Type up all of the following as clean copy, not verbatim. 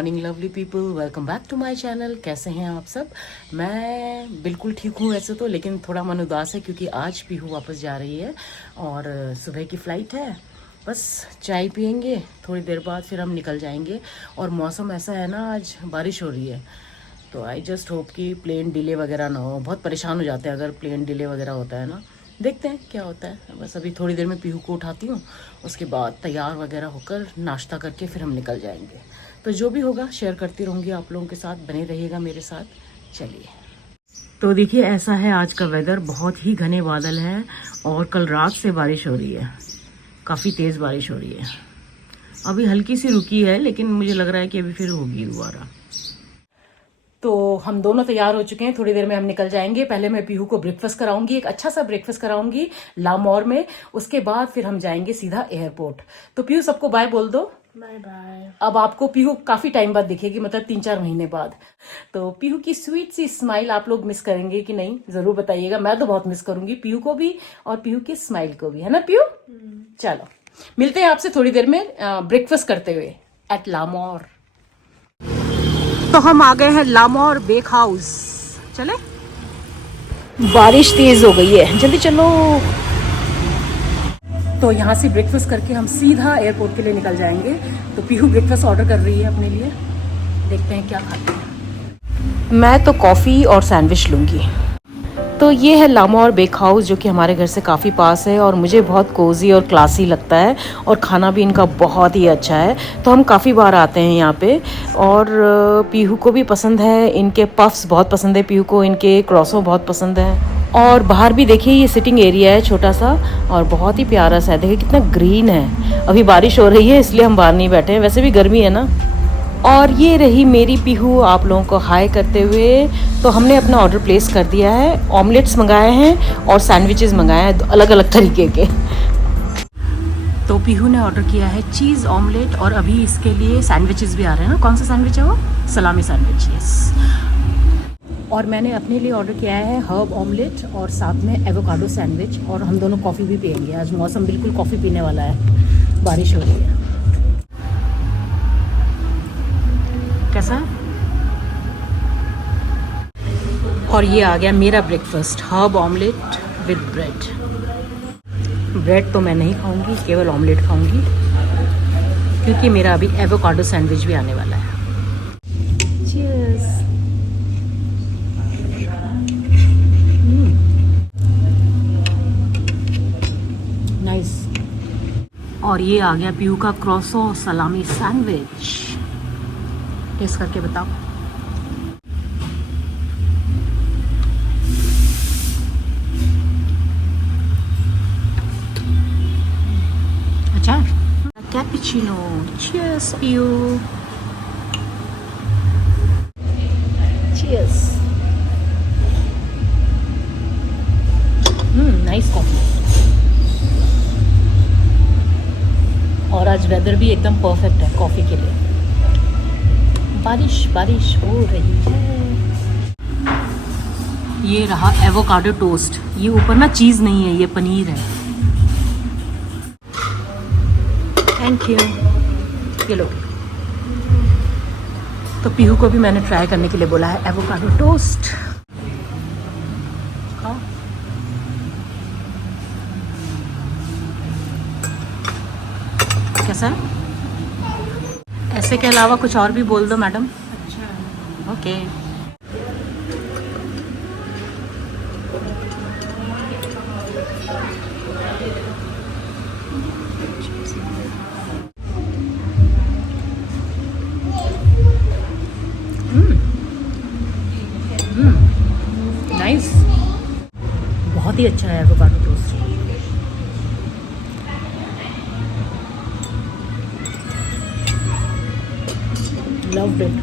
Morning lovely people, welcome back to my channel. कैसे हैं आप सब? मैं बिल्कुल ठीक हूँ वैसे तो, लेकिन थोड़ा मन उदास है क्योंकि आज पीहू वापस जा रही है और सुबह की फ़्लाइट है। बस चाय पियेंगे, थोड़ी देर बाद फिर हम निकल जाएंगे। और मौसम ऐसा है ना, आज बारिश हो रही है, तो आई जस्ट होप कि प्लेन डिले वगैरह ना हो। बहुत परेशान हो जाते हैं अगर प्लेन डिले वगैरह होता है ना। देखते हैं क्या होता है। बस अभी थोड़ी देर में पीहू को उठाती हूँ, उसके बाद तैयार वगैरह होकर नाश्ता करके फिर हम निकल जाएंगे। तो जो भी होगा शेयर करती रहूँगी आप लोगों के साथ, बने रहिएगा मेरे साथ। चलिए, तो देखिए ऐसा है आज का वेदर, बहुत ही घने बादल हैं और कल रात से बारिश हो रही है, काफ़ी तेज़ बारिश हो रही है। अभी हल्की सी रुकी है, लेकिन मुझे लग रहा है कि अभी फिर होगी दोबारा। तो हम दोनों तैयार हो चुके हैं, थोड़ी देर में हम निकल जाएंगे। पहले मैं पीहू को ब्रेकफास्ट कराऊंगी, एक अच्छा सा ब्रेकफास्ट कराऊंगी लामोर में। उसके बाद फिर हम जाएंगे सीधा एयरपोर्ट। तो पीहू सबको बाय बोल दो। Bye bye. अब आपको पीहू काफी टाइम बाद दिखेगी, मतलब 3-4 महीने बाद। तो पीहू की स्वीट सी स्माइल आप लोग मिस करेंगे कि नहीं, जरूर बताइएगा। मैं तो बहुत मिस करूंगी पीहू को भी और पीहू की स्माइल को भी, है ना पीहू? चलो मिलते हैं आपसे थोड़ी देर में ब्रेकफास्ट करते हुए एट लामोर। तो हम आ गए हैं लामोर बेक हाउस। चले, बारिश तेज हो गई है, जल्दी चलो। तो यहाँ से ब्रेकफास्ट करके हम सीधा एयरपोर्ट के लिए निकल जाएंगे। तो पीहू ब्रेकफास्ट ऑर्डर कर रही है अपने लिए, देखते हैं क्या खाते हैं। मैं तो कॉफ़ी और सैंडविच लूँगी। तो ये है लामोर बेक हाउस, जो कि हमारे घर से काफ़ी पास है और मुझे बहुत कोजी और क्लासी लगता है और खाना भी इनका बहुत ही अच्छा है। तो हम काफ़ी बार आते हैं यहाँ पे। और पीहू को भी पसंद है, इनके पफ्स बहुत पसंद है पीहू को, इनके क्रॉसो बहुत पसंद है। और बाहर भी देखिए ये सिटिंग एरिया है छोटा सा और बहुत ही प्यारा सा है। देखिए कितना ग्रीन है। अभी बारिश हो रही है इसलिए हम बाहर नहीं बैठे हैं, वैसे भी गर्मी है ना। और ये रही मेरी पीहू आप लोगों को हाय करते हुए। तो हमने अपना ऑर्डर प्लेस कर दिया है। ऑमलेट्स मंगाए हैं और सैंडविचेस मंगाए हैं अलग अलग तरीके के। तो पीहू ने ऑर्डर किया है चीज़ ऑमलेट और अभी इसके लिए सैंडविचेस भी आ रहे हैं ना। कौन सा सैंडविच है वो? Salami sandwich, yes. और मैंने अपने लिए ऑर्डर किया है हर्ब ऑमलेट और साथ में एवोकाडो सैंडविच। और हम दोनों कॉफ़ी भी पियेंगे, आज मौसम बिल्कुल कॉफ़ी पीने वाला है, बारिश हो रही है। कैसा है? और ये आ गया मेरा breakfast, herb omelette with bread. Bread तो मैं नहीं खाऊंगी, केवल ऑमलेट खाऊंगी क्योंकि मेरा अभी एवोकाडो सैंडविच भी आने वाला है। चीयर्स। नाइस। और ये आ गया पीहू का क्रॉसो सलामी सैंडविच। टेस्ट करके बताओ। अच्छा है? Cappuccino. Cheers Pihu. Cheers. Nice coffee. और आज वेदर भी एकदम परफेक्ट है कॉफ़ी के लिए। बारिश बारिश हो रही है। ये रहा एवोकाडो टोस्ट। ये ऊपर ना चीज़ नहीं है, ये पनीर है। Thank you. ये लो। तो पीहू को भी मैंने ट्राई करने के लिए बोला है एवोकाडो टोस्ट। खाओ। कैसा है? ऐसे के अलावा कुछ और भी बोल दो मैडम। अच्छा, ओके। नाइस, बहुत ही अच्छा है एवोकाडो टोस्ट। Loved it.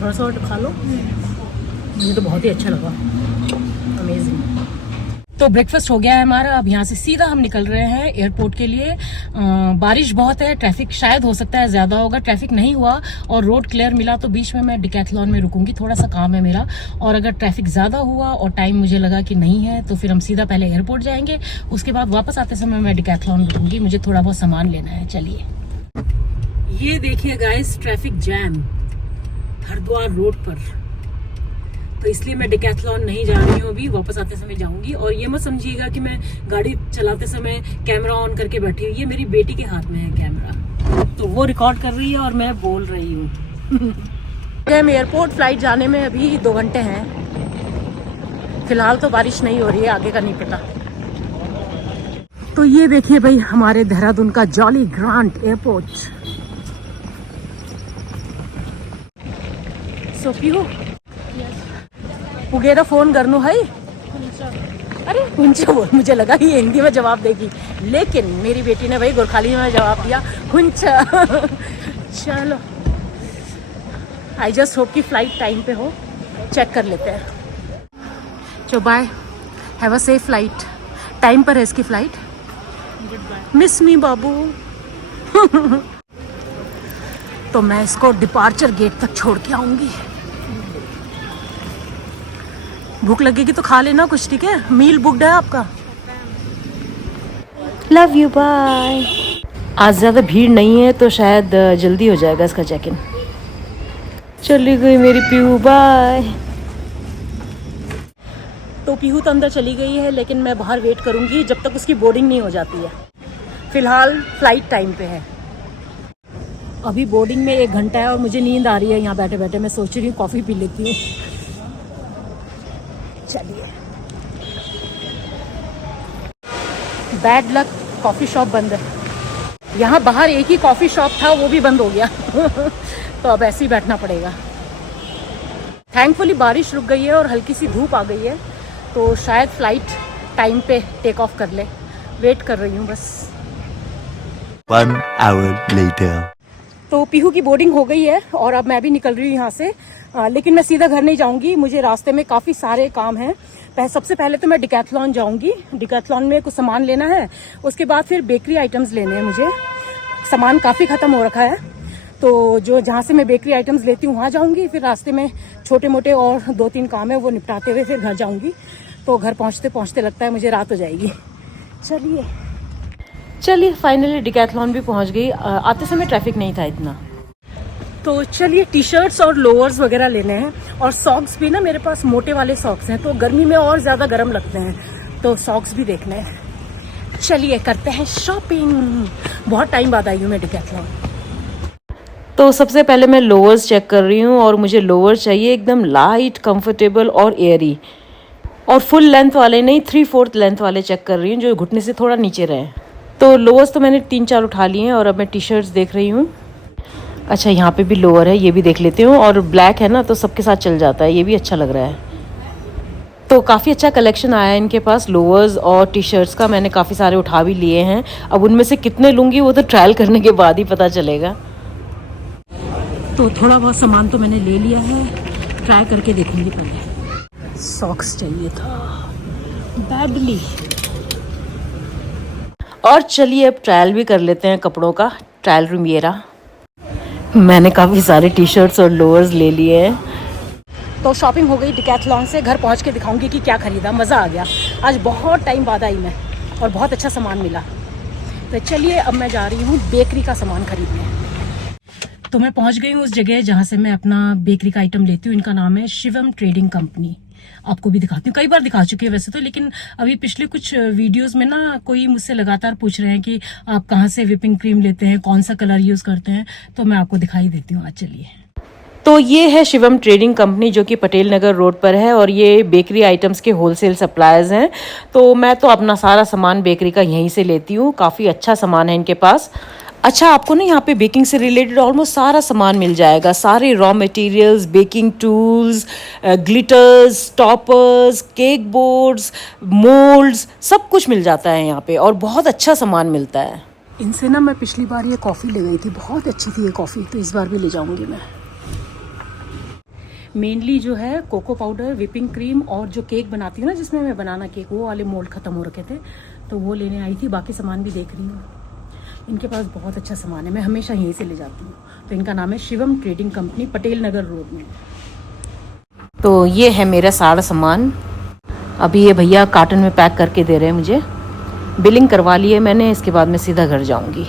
थोड़ा सा और खा लो, मुझे तो बहुत ही अच्छा लगा। अमेजिंग। तो ब्रेकफास्ट हो गया है हमारा। अब यहाँ से सीधा हम निकल रहे हैं एयरपोर्ट के लिए। बारिश बहुत है, ट्रैफिक शायद हो सकता है ज्यादा होगा। ट्रैफिक नहीं हुआ और रोड क्लियर मिला तो बीच में मैं डिकैथलॉन में रुकूंगी, थोड़ा सा काम है मेरा। और अगर ट्रैफिक ज्यादा हुआ और टाइम मुझे लगा कि नहीं है तो फिर हम सीधा पहले एयरपोर्ट जाएंगे, उसके बाद वापस आते समय मैं डिकैथलॉन रुकूंगी। मुझे थोड़ा बहुत सामान लेना है। चलिए, ये देखिए guys, traffic jam Haridwar road पर, तो इसलिए मैं डिकैथलॉन नहीं जा रही हूँ अभी, वापस आते समय जाऊंगी। और ये मत समझिएगा कि मैं गाड़ी चलाते समय कैमरा ऑन करके बैठी हुई, ये मेरी बेटी के हाथ में है कैमरा, तो वो रिकॉर्ड कर रही है और मैं बोल रही हूँ। हम एयरपोर्ट फ्लाइट जाने में अभी 2 घंटे हैं। फिलहाल तो बारिश नहीं हो रही है, आगे का नहीं पता। तो ये देखिए भाई, हमारे देहरादून का जॉली ग्रांट एयरपोर्ट। सो पीहू पुगेरा फोन कर लूँ भाई। अरे हुंचा बोल, मुझे लगा कि हिंदी में जवाब देगी, लेकिन मेरी बेटी ने भाई गोरखाली में जवाब दिया हुंचा। चलो, आई जस्ट होप कि फ्लाइट टाइम पे हो, चेक कर लेते हैं। चलो bye, have a safe flight. Time पर है इसकी फ्लाइट। मिस मी बाबू। तो मैं इसको डिपार्चर गेट तक छोड़ के आऊंगी। भूख लगेगी तो खा लेना कुछ, ठीक है? मील बुक्ड है आपका। Love you, bye. आज ज़्यादा भीड़ नहीं है तो शायद जल्दी हो जाएगा इसका चेक इन। चली गई मेरी पीहू, बाय। तो पीहू तो अंदर चली गई है, लेकिन मैं बाहर वेट करूंगी जब तक उसकी बोर्डिंग नहीं हो जाती है। फिलहाल फ्लाइट टाइम पे है। अभी बोर्डिंग में 1 घंटा है और मुझे नींद आ रही है यहाँ बैठे बैठे। मैं सोच रही हूँ कॉफ़ी पी लेती हूँ। चलिए, बैड लक, कॉफ़ी शॉप बंद है। यहाँ बाहर एक ही कॉफ़ी शॉप था, वो भी बंद हो गया। तो अब ऐसे ही बैठना पड़ेगा। थैंकफुली बारिश रुक गई है और हल्की सी धूप आ गई है, तो शायद फ्लाइट टाइम पे टेक ऑफ कर ले। वेट कर रही हूँ बस। 1 hour later. तो पीहू की बोर्डिंग हो गई है और अब मैं भी निकल रही हूँ यहाँ से। लेकिन मैं सीधा घर नहीं जाऊँगी, मुझे रास्ते में काफ़ी सारे काम हैं। सबसे पहले तो मैं डिकैथलॉन जाऊँगी। डिकैथलॉन में कुछ सामान लेना है, उसके बाद फिर बेकरी आइटम्स लेने हैं मुझे। सामान काफ़ी ख़त्म हो रखा है, तो जहाँ से मैं बेकरी आइटम्स लेती हूँ वहाँ जाऊँगी। फिर रास्ते में छोटे मोटे और 2-3 काम है, वो निपटाते हुए फिर घर जाऊँगी। तो घर पहुँचते पहुँचते लगता है मुझे रात हो जाएगी। चलिए फाइनली डिकैथलॉन भी पहुँच गई। आते समय ट्रैफिक नहीं था इतना। तो चलिए, टी शर्ट्स और लोअर्स वगैरह लेने हैं, और सॉक्स भी ना मेरे पास मोटे वाले सॉक्स हैं, तो गर्मी में और ज़्यादा गर्म लगते हैं, तो सॉक्स भी देखने हैं। चलिए करते हैं शॉपिंग। बहुत टाइम बाद आई हूँ मैं डिकैथलॉन। तो सबसे पहले मैं लोअर्स चेक कर रही हूँ, और मुझे लोअर्स चाहिए एकदम लाइट, कंफर्टेबल और एयरी, और फुल लेंथ वाले नहीं, 3/4 लेंथ वाले चेक कर रही हूँ, जो घुटने से थोड़ा नीचे रहे। तो लोअर्स तो मैंने 3-4 उठा लिए हैं, और अब मैं टी शर्ट्स देख रही हूँ। अच्छा, यहाँ पे भी लोअर है, ये भी देख लेती हूँ, और ब्लैक है ना तो सबके साथ चल जाता है, ये भी अच्छा लग रहा है। तो काफ़ी अच्छा कलेक्शन आया है इनके पास लोअर्स और टी शर्ट्स का। मैंने काफ़ी सारे उठा भी लिए हैं। अब उनमें से कितने लूँगी वो तो ट्रायल करने के बाद ही पता चलेगा। तो थोड़ा बहुत सामान तो मैंने ले लिया है, ट्राई करके देखूँगी पहले। सॉक्स चाहिए था बैडली। और चलिए अब ट्रायल भी कर लेते हैं कपड़ों का। ट्रायल रूम ये रहा। मैंने काफ़ी सारे टी शर्ट्स और लोअर्स ले लिए हैं। तो शॉपिंग हो गई डिकैथलॉन से। घर पहुंच के दिखाऊंगी कि क्या खरीदा। मज़ा आ गया, आज बहुत टाइम बाद आई मैं, और बहुत अच्छा सामान मिला। तो चलिए अब मैं जा रही हूँ बेकरी का सामान खरीदने। तो मैं पहुंच गई हूँ उस जगह जहाँ से मैं अपना बेकरी का आइटम लेती हूँ। इनका नाम है शिवम ट्रेडिंग कंपनी। आपको भी दिखाती हूँ, कई बार दिखा चुकी है वैसे तो, लेकिन अभी पिछले कुछ वीडियोस में ना कोई मुझसे लगातार पूछ रहे हैं कि आप कहाँ से व्हिपिंग क्रीम लेते हैं, कौन सा कलर यूज़ करते हैं, तो मैं आपको दिखाई देती हूँ आज। चलिए, तो ये है शिवम ट्रेडिंग कंपनी, जो कि पटेल नगर रोड पर है, और ये बेकरी आइटम्स के होलसेल सप्लायर्स हैं। तो मैं तो अपना सारा सामान बेकरी का यहीं से लेती हूँ। काफ़ी अच्छा सामान है इनके पास। अच्छा, आपको ना यहाँ पे बेकिंग से रिलेटेड ऑलमोस्ट सारा सामान मिल जाएगा। सारे raw materials, baking tools, glitters, toppers, cake boards, moulds, सब कुछ मिल जाता है यहाँ पे, और बहुत अच्छा सामान मिलता है। इनसे ना मैं पिछली बार ये कॉफ़ी ले गई थी, बहुत अच्छी थी ये कॉफ़ी, तो इस बार भी ले जाऊँगी मैं। मेनली जो है कोको पाउडर, व्हिपिंग क्रीम और जो केक बनाती हूँ ना जिसमें मैं बनाना केक, वो वाले मोल्ड ख़त्म हो रखे थे तो वो लेने आई थी। बाकी सामान भी देख रही हूँ। इनके पास बहुत अच्छा सामान है, मैं हमेशा यहीं से ले जाती हूँ। तो इनका नाम है Shivam trading company, Patel Nagar road में। तो ये है मेरा सारा सामान। अभी ये भैया कार्टन में पैक करके दे रहे हैं मुझे। बिलिंग करवा ली है मैंने, इसके बाद मैं सीधा घर जाऊंगी।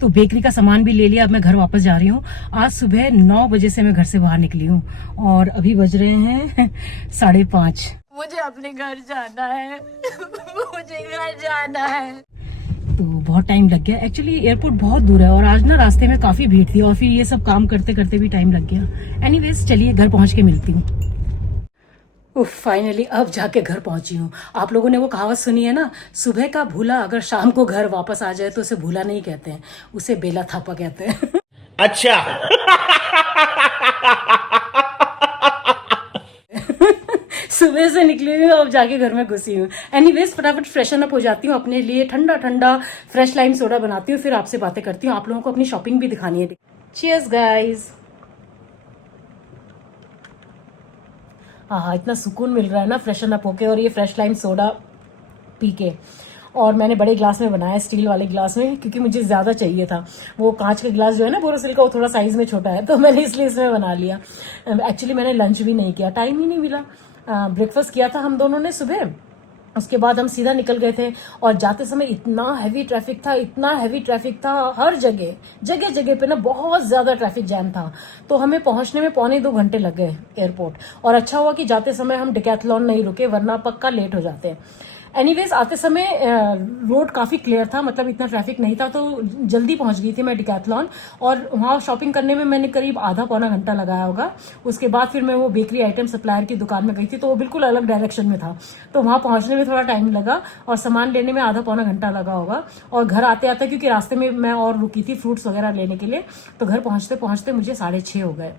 तो बेकरी का सामान भी ले लिया, अब मैं घर वापस जा रही हूँ। आज सुबह 9 बजे से मैं घर से बाहर निकली हूँ और अभी बज रहे हैं 5:30। मुझे अपने घर जाना है मुझे घर जाना है। तो बहुत टाइम लग गया। एक्चुअली एयरपोर्ट बहुत दूर है और आज ना रास्ते में काफी भीड़ थी और फिर ये सब काम करते करते भी टाइम लग गया। एनीवेज चलिए घर पहुंच के मिलती हूँ। फाइनली अब जाके घर पहुंची हूँ। आप लोगों ने वो कहावत सुनी है ना, सुबह का भूला अगर शाम को घर वापस आ जाए तो उसे भूला नहीं कहते हैं, उसे बेला थापा कहते हैं। अच्छा। सुबह से निकली हुई हूँ, अब जाके घर में घुसी हूँ। एनीवेज फटाफट फ्रेशन अप हो जाती हूँ, अपने लिए ठंडा ठंडा फ्रेश लाइम सोडा बनाती हूँ, फिर आपसे बातें करती हूँ। आप लोगों को अपनी शॉपिंग भी दिखानी है। Cheers guys. हाँ, इतना सुकून मिल रहा है ना फ्रेशन अप होके और ये फ्रेश लाइम सोडा पी के। और मैंने बड़े ग्लास में बनाया, स्टील वाले ग्लास में, क्योंकि मुझे ज़्यादा चाहिए था। वो कांच का गिलास जो है ना बोरोसिल का, वो थोड़ा साइज़ में छोटा है तो मैंने इसलिए इसमें बना लिया। एक्चुअली मैंने लंच भी नहीं किया, टाइम ही नहीं मिला। ब्रेकफास्ट किया था हम दोनों ने सुबह, उसके बाद हम सीधा निकल गए थे। और जाते समय इतना हैवी ट्रैफिक था, इतना हैवी ट्रैफिक था, हर जगह जगह जगह पे ना बहुत ज़्यादा ट्रैफिक जैम था। तो हमें पहुंचने में 1.25 घंटे लग गए एयरपोर्ट। और अच्छा हुआ कि जाते समय हम डिकैथलॉन नहीं रुके, वरना पक्का लेट हो जाते। एनीवेज आते समय रोड काफ़ी क्लियर था, मतलब इतना ट्रैफिक नहीं था, तो जल्दी पहुंच गई थी मैं डिकैथलॉन। और वहाँ शॉपिंग करने में मैंने करीब आधा पौना घंटा लगाया होगा। उसके बाद फिर मैं वो बेकरी आइटम सप्लायर की दुकान में गई थी, तो वो बिल्कुल अलग डायरेक्शन में था, तो वहाँ पहुंचने में थोड़ा टाइम लगा और सामान लेने में आधा पौना घंटा लगा होगा। और घर आते आते, क्योंकि रास्ते में मैं और रुकी थी फ्रूट्स वगैरह लेने के लिए, तो घर पहुंचते पहुंचते मुझे 6:30 हो गए।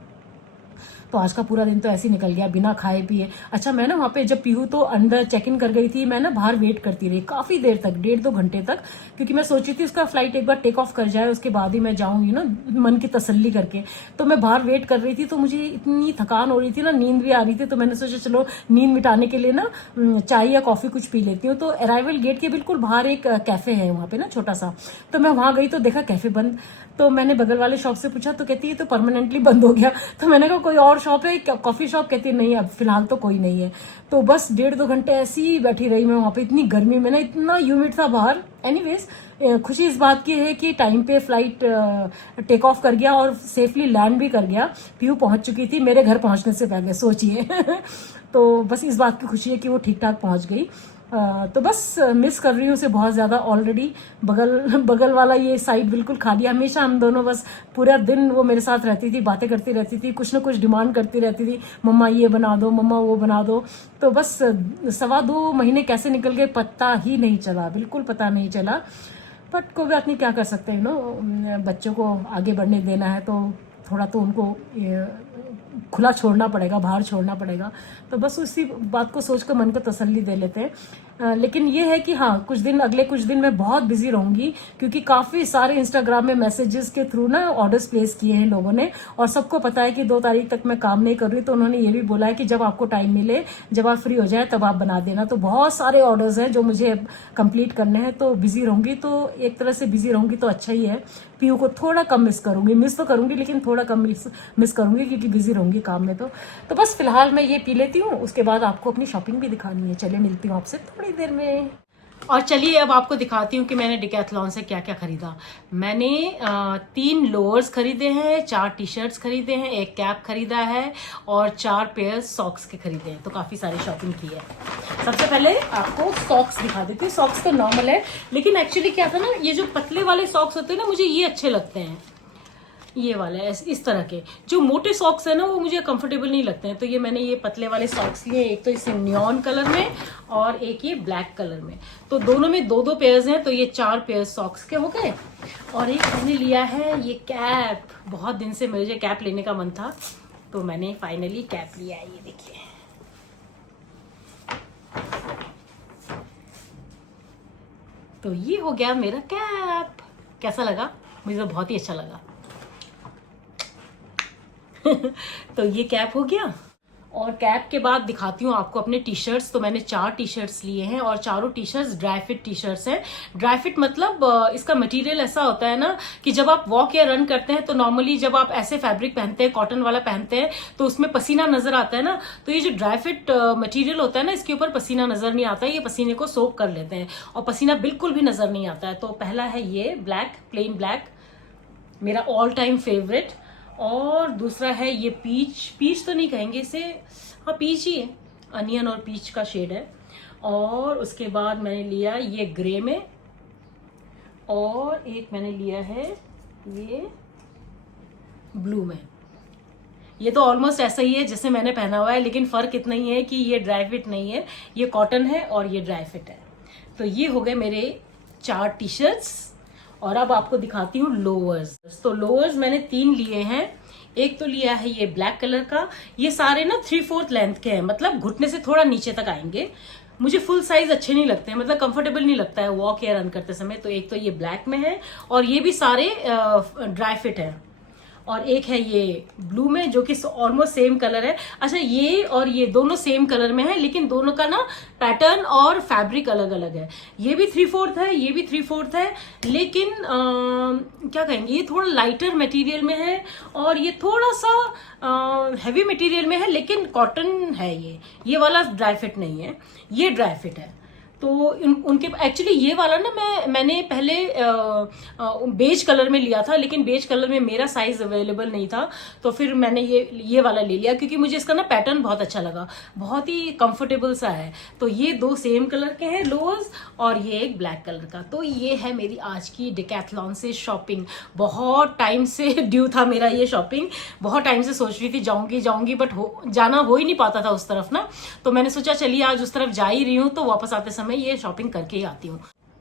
तो आज का पूरा दिन तो ऐसे ही निकल गया बिना खाए पिए। अच्छा, मैं ना वहाँ पे जब पीहू तो अंदर चेक इन कर गई थी, मैं ना बाहर वेट करती रही काफ़ी देर तक, 1.5-2 घंटे तक, क्योंकि मैं सोची थी उसका फ्लाइट एक बार टेक ऑफ कर जाए उसके बाद ही मैं जाऊँगी ना, मन की तसल्ली करके। तो मैं बाहर वेट कर रही थी, तो मुझे इतनी थकान हो रही थी ना, नींद भी आ रही थी, तो मैंने सोचा चलो नींद मिटाने के लिए ना चाय या कॉफ़ी कुछ पी लेती हूँ। तो अराइवल गेट के बिल्कुल बाहर एक कैफ़े है वहाँ पे ना छोटा सा, तो मैं वहाँ गई तो देखा कैफ़े बंद। तो मैंने बगल वाले शॉप से पूछा, तो कहती है तो परमानेंटली बंद हो गया। तो मैंने कहा कोई और शॉप है, कॉफी शॉप? कहती है नहीं, अब फिलहाल तो कोई नहीं है। तो बस 1.5-2 घंटे ऐसी ही बैठी रही मैं वहाँ पे, इतनी गर्मी में ना, इतना ह्यूमिड था बाहर। एनीवेज खुशी इस बात की है कि टाइम पे फ्लाइट टेक ऑफ कर गया और सेफली लैंड भी कर गया। पीयू पहुंच चुकी थी मेरे घर पहुंचने से पहले, सोचिए। तो बस इस बात की खुशी है कि वो ठीक ठाक पहुंच गई। तो बस मिस कर रही हूँ उसे बहुत ज़्यादा। ऑलरेडी बगल वाला ये साइड बिल्कुल खाली। हमेशा हम दोनों बस पूरा दिन वो मेरे साथ रहती थी, बातें करती रहती थी, कुछ ना कुछ डिमांड करती रहती थी, मम्मा ये बना दो, मम्मा वो बना दो। तो बस 2.25 महीने कैसे निकल गए पता ही नहीं चला, बिल्कुल पता नहीं चला। बट कोई बात नहीं, क्या कर सकते हैं बच्चों को आगे बढ़ने देना है तो थोड़ा तो उनको खुला छोड़ना पड़ेगा, बाहर छोड़ना पड़ेगा। तो बस उसी बात को सोचकर मन को तसल्ली दे लेते हैं। लेकिन ये है कि हाँ, अगले कुछ दिन मैं बहुत बिजी रहूंगी, क्योंकि काफ़ी सारे इंस्टाग्राम में मैसेजेस के थ्रू ना ऑर्डर्स प्लेस किए हैं लोगों ने। और सबको पता है कि 2 तारीख तक मैं काम नहीं कर रही, तो उन्होंने ये भी बोला है कि जब आपको टाइम मिले, जब आप फ्री हो जाए तब आप बना देना। तो बहुत सारे ऑर्डर्स हैं जो मुझे कंप्लीट करने हैं, तो बिजी रहूंगी। तो एक तरह से बिजी रहूंगी तो अच्छा ही है। पीयू को थोड़ा कम मिस करूंगी, मिस तो करूंगी लेकिन थोड़ा कम मिस करूंगी, क्योंकि बिजी रहूंगी काम में। तो बस फिलहाल मैं ये पी लेती हूँ, उसके बाद आपको अपनी शॉपिंग भी दिखानी है। चलिए मिलती हूँ आपसे थोड़ी देर में। और चलिए अब आपको दिखाती हूँ कि मैंने डिकैथलॉन से क्या क्या खरीदा। मैंने 3 लोअर्स खरीदे हैं, 4 टी-शर्ट्स खरीदे हैं, 1 कैप खरीदा है और 4 पेयर सॉक्स के खरीदे हैं। तो काफ़ी सारी शॉपिंग की है। सबसे पहले आपको सॉक्स दिखा देती हूँ। सॉक्स तो नॉर्मल है, लेकिन एक्चुअली क्या था ना, ये जो पतले वाले सॉक्स होते हैं ना, मुझे ये अच्छे लगते हैं। ये वाले इस तरह के जो मोटे सॉक्स है ना, वो मुझे कंफर्टेबल नहीं लगते हैं। तो ये मैंने ये पतले वाले सॉक्स लिए, एक तो इसे नियॉन कलर में और एक ये ब्लैक कलर में। तो दोनों में 2-2 पेयर्स हैं, तो ये 4 पेयर सॉक्स के हो गए। और एक मैंने लिया है ये कैप। बहुत दिन से मुझे कैप लेने का मन था, तो मैंने फाइनली कैप लिया है। ये देखिए, तो ये हो गया मेरा कैप। कैसा लगा? मुझे तो बहुत ही अच्छा लगा। तो ये कैप हो गया, और कैप के बाद दिखाती हूँ आपको अपने टी शर्ट्स। तो मैंने 4 टी शर्ट्स लिए हैं और चारों T shirts dry fit T shirts हैं। ड्राई फिट मतलब इसका मटेरियल ऐसा होता है ना कि जब आप वॉक या रन करते हैं तो नॉर्मली जब आप ऐसे फैब्रिक पहनते हैं, कॉटन वाला पहनते हैं, तो उसमें पसीना नजर आता है ना। तो ये जो ड्राई फिट मटीरियल होता है ना, इसके ऊपर पसीना नजर नहीं आता है, ये पसीने को सोक कर लेते हैं और पसीना बिल्कुल भी नजर नहीं आता है। तो पहला है ये ब्लैक, प्लेन ब्लैक, मेरा ऑल टाइम फेवरेट। और दूसरा है ये पीच, पीच तो नहीं कहेंगे इसे, हाँ पीच ही है, अनियन और पीच का शेड है। और उसके बाद मैंने लिया ये ग्रे में, और एक मैंने लिया है ये ब्लू में। ये तो ऑलमोस्ट ऐसा ही है जैसे मैंने पहना हुआ है, लेकिन फर्क इतना ही है कि ये ड्राई फिट नहीं है, ये कॉटन है और ये ड्राई फिट है। तो ये हो गए मेरे 4 टी शर्ट्स। और अब आपको दिखाती हूँ लोअर्स। तो लोअर्स मैंने 3 लिए हैं। एक तो लिया है ये ब्लैक कलर का, ये सारे ना 3/4 लेंथ के हैं, मतलब घुटने से थोड़ा नीचे तक आएंगे। मुझे फुल साइज अच्छे नहीं लगते हैं, मतलब कंफर्टेबल नहीं लगता है वॉक या रन करते समय। तो एक तो ये ब्लैक में है और ये भी सारे ड्राई फिट है। और एक है ये ब्लू में जो कि ऑलमोस्ट सेम कलर है। अच्छा, ये और ये दोनों सेम कलर में है, लेकिन दोनों का ना पैटर्न और फैब्रिक अलग अलग है। ये भी 3/4 है, ये भी 3/4 है, लेकिन क्या कहेंगे, ये थोड़ा लाइटर मटेरियल में है और ये थोड़ा सा हैवी मटेरियल में है, लेकिन कॉटन है। ये वाला ड्राई फिट नहीं है, ये ड्राई फिट है। तो उनके एक्चुअली ये वाला ना मैंने पहले बेज कलर में लिया था, लेकिन बेज कलर में मेरा साइज अवेलेबल नहीं था, तो फिर मैंने ये वाला ले लिया क्योंकि मुझे इसका ना पैटर्न बहुत अच्छा लगा, बहुत ही कंफर्टेबल सा है। तो ये 2 सेम कलर के हैं लोअर्स और ये एक ब्लैक कलर का। तो ये है मेरी आज की डिकैथलॉन से शॉपिंग। बहुत टाइम से ड्यू था मेरा ये शॉपिंग, बहुत टाइम से सोच रही थी जाऊंगी बट जाना हो ही नहीं पाता था उस तरफ ना। तो मैंने सोचा चलिए आज उस तरफ जा ही रही हूँ तो वापस आते समय ये शॉपिंग करके ही आती हूँ।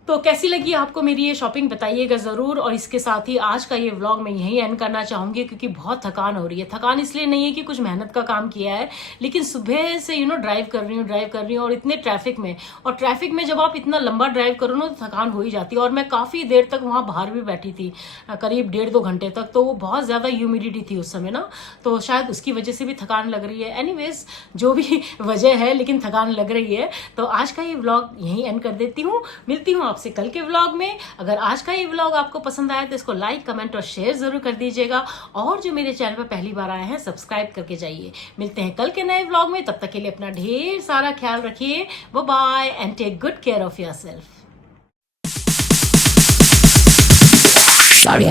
तो कैसी लगी आपको मेरी ये शॉपिंग बताइएगा जरूर। और इसके साथ ही आज का ये व्लॉग मैं यहीं एंड करना चाहूंगी क्योंकि बहुत थकान हो रही है। थकान इसलिए नहीं है कि कुछ मेहनत का काम किया है, लेकिन सुबह से ड्राइव कर रही हूँ और इतने ट्रैफिक में, और ट्रैफिक में जब आप इतना लंबा ड्राइव करो ना तो थकान हो ही जाती है। और मैं काफी देर तक वहां बाहर भी बैठी थी, करीब 1.5-2 घंटे तक। तो वो बहुत ज्यादा ह्यूमिडिटी थी उस समय ना, तो शायद उसकी वजह से भी थकान लग रही है। एनीवेज जो भी वजह है, लेकिन थकान लग रही है। तो आज का ये व्लॉग यहीं एंड कर देती हूँ। मिलती हूँ आपसे कल के व्लॉग में। अगर आज का ये व्लॉग आपको पसंद आया तो इसको लाइक, कमेंट और शेयर जरूर कर दीजिएगा। और जो मेरे चैनल पर पहली बार आए हैं सब्सक्राइब करके जाइए। मिलते हैं कल के नए व्लॉग में, तब तक के लिए अपना ढेर सारा ख्याल रखिए। Bye bye and take good care of yourself.